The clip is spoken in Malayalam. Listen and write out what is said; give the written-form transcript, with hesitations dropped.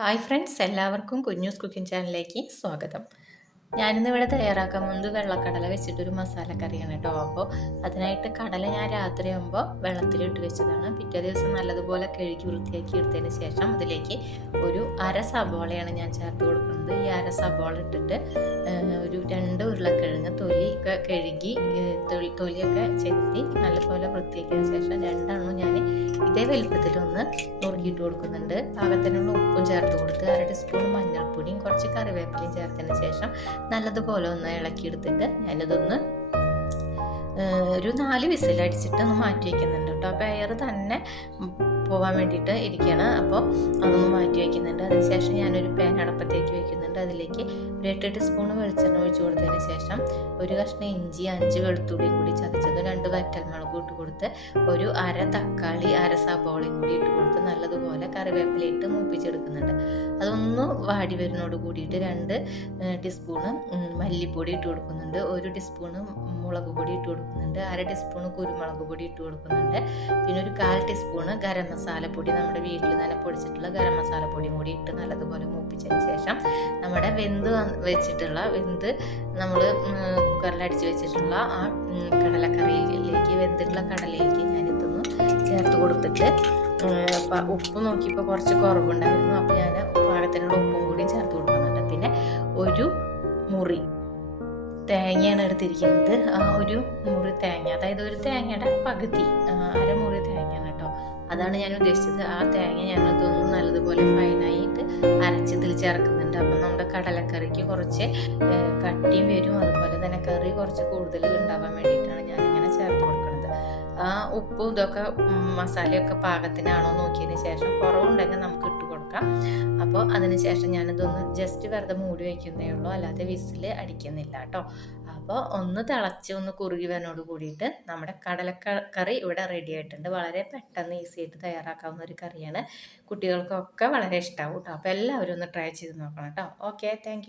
ഹായ് ഫ്രണ്ട്സ്, എല്ലാവർക്കും കുഞ്ഞൂസ് കുക്കിംഗ് ചാനലിലേക്ക് സ്വാഗതം. ഞാനിന്ന് ഇവിടെ തയ്യാറാക്കാൻ പോകുന്നത് വെള്ളക്കടല വെച്ചിട്ടൊരു മസാല കറിയാണ് കേട്ടോ. അപ്പോൾ അതിനായിട്ട് കടല ഞാൻ രാത്രിയാകുമ്പോൾ വെള്ളത്തിലിട്ട് വെച്ചതാണ്. പിറ്റേ ദിവസം നല്ലതുപോലെ കഴുകി വൃത്തിയാക്കി എടുത്തതിന് ശേഷം അതിലേക്ക് ഒരു അര സബോളയാണ് ഞാൻ ചേർത്ത് കൊടുക്കുന്നത്. ഈ അര സബോള ഇട്ടിട്ട് ഒരു 2 ഉരുളക്കിഴങ്ങ് തൊലിയൊക്കെ കഴുകി തൊലിയൊക്കെ ചെത്തി നല്ലപോലെ വൃത്തിയാക്കിയതിന് ശേഷം 2 ഞാൻ ഇതേ വലുപ്പത്തിലൊന്ന് നുറുക്കിയിട്ട് കൊടുക്കുന്നുണ്ട്. പാകത്തിനുള്ള ഉപ്പും ചേർത്ത് കൊടുത്ത് 1/2 ടീസ്പൂൺ മഞ്ഞൾപ്പൊടിയും കുറച്ച് കറിവേപ്പിലയും ചേർത്തതിന് ശേഷം നല്ലതുപോലെ ഒന്ന് ഇളക്കിയെടുത്തിട്ട് ഞാനിതൊന്ന് ഒരു 4 വിസിലടിച്ചിട്ട് ഒന്ന് മാറ്റി വയ്ക്കുന്നുണ്ട് കേട്ടോ. അപ്പോൾ എയർ തന്നെ പോകാൻ വേണ്ടിയിട്ട് ഇരിക്കുകയാണ്. അപ്പോൾ അതൊന്ന് മാറ്റി വയ്ക്കുന്നുണ്ട്. അതിനുശേഷം ഞാനൊരു പാൻ അടപ്പത്തേക്ക് വയ്ക്കുന്നുണ്ട്. അതിലേക്ക് ഒരു 8 ടീസ്പൂൺ വെളിച്ചെണ്ണ ഒഴിച്ച് കൊടുത്തതിന് ശേഷം ഒരു കഷ്ണം ഇഞ്ചി, 5 വെളുത്തുള്ളിയും കൂടി ചതച്ചത്, 2 വറ്റൽമുളകും ഇട്ട് കൊടുത്ത് ഒരു അര തക്കാളി, അര സബോളയും കൂടി ഇട്ട് കൊടുത്ത് നല്ലതുപോലെ കറിവേപ്പില ഇട്ട് മൂപ്പിച്ചെടുക്കുന്നുണ്ട്. അതൊന്ന് വാടി വരുന്നതോട് കൂടിയിട്ട് 2 ടീസ്പൂണ് മല്ലിപ്പൊടി ഇട്ട് കൊടുക്കുന്നുണ്ട്, 1 ടീസ്പൂണ് മുളക് പൊടി ഇട്ട് കൊടുക്കുന്നുണ്ട്, 1/2 ടീസ്പൂണ് കുരുമുളക് പൊടി ഇട്ട് കൊടുക്കുന്നുണ്ട്, പിന്നെ ഒരു 1/4 ടീസ്പൂണ് ഗരം മസാലപ്പൊടി, നമ്മുടെ വീട്ടിൽ തന്നെ പൊടിച്ചിട്ടുള്ള ഗരം മസാലപ്പൊടിയും കൂടി ഇട്ട് നല്ലതുപോലെ മൂപ്പിച്ചതിന് ശേഷം നമ്മുടെ വെന്ത് നമ്മൾ കുക്കറിൽ അടിച്ച് വെച്ചിട്ടുള്ള ആ കടലക്കറിയിലേക്ക്, വെന്തിട്ടുള്ള കടലയിലേക്ക് ഞാനിതൊന്ന് ചേർത്ത് കൊടുത്തിട്ട് ഉപ്പ് നോക്കിയപ്പോൾ കുറച്ച് കുറവുണ്ടായിരുന്നു. അപ്പോൾ ഞാൻ പാകത്തിനുള്ള ഉപ്പും കൂടി ചേർത്ത് കൊടുക്കുന്നുണ്ട്. പിന്നെ ഒരു മുറി തേങ്ങയാണ് എടുത്തിരിക്കുന്നത്. ആ ഒരു മുറി തേങ്ങ, അതായത് ഒരു തേങ്ങയുടെ പകുതി, അരമുറി തേങ്ങയാണ് കേട്ടോ. അതാണ് ഞാൻ ഉദ്ദേശിച്ചത്. ആ തേങ്ങ ഞാനതൊന്ന് നല്ലതുപോലെ ഫൈനായിട്ട് അരച്ചതിൽ ചേർക്കുന്നുണ്ട്. അപ്പം നമ്മുടെ കടലക്കറിക്ക് കുറച്ച് കട്ടിയും വരും, അതുപോലെ തന്നെ കറി കുറച്ച് കൂടുതൽ ഉണ്ടാവാൻ വേണ്ടിയിട്ടാണ് ഞാനിങ്ങനെ ചേർത്ത് കൊടുക്കുന്നത്. ആ ഉപ്പും ഇതൊക്കെ മസാലയൊക്കെ പാകത്തിനാണോ നോക്കിയതിന് ശേഷം കുറവുണ്ടെങ്കിൽ നമുക്ക് ഇട്ട് കൊടുക്കാം. അപ്പോൾ അതിന് ശേഷം ഞാനിതൊന്ന് ജസ്റ്റ് വെറുതെ മൂടി വയ്ക്കുന്നേ ഉള്ളൂ, അല്ലാതെ വിസിൽ അടിക്കുന്നില്ല കേട്ടോ. അപ്പോൾ ഒന്ന് തിളച്ച് ഒന്ന് കുറുകി വരുന്നതോട് കൂടിയിട്ട് നമ്മുടെ കടലക്കറി ഇവിടെ റെഡി ആയിട്ടുണ്ട്. വളരെ പെട്ടെന്ന് ഈസി ആയിട്ട് തയ്യാറാക്കാവുന്ന ഒരു കറിയാണ്. കുട്ടികൾക്കൊക്കെ വളരെ ഇഷ്ടമാവും കേട്ടോ. അപ്പോൾ എല്ലാവരും ഒന്ന് ട്രൈ ചെയ്ത് നോക്കണം കേട്ടോ. Okay, thank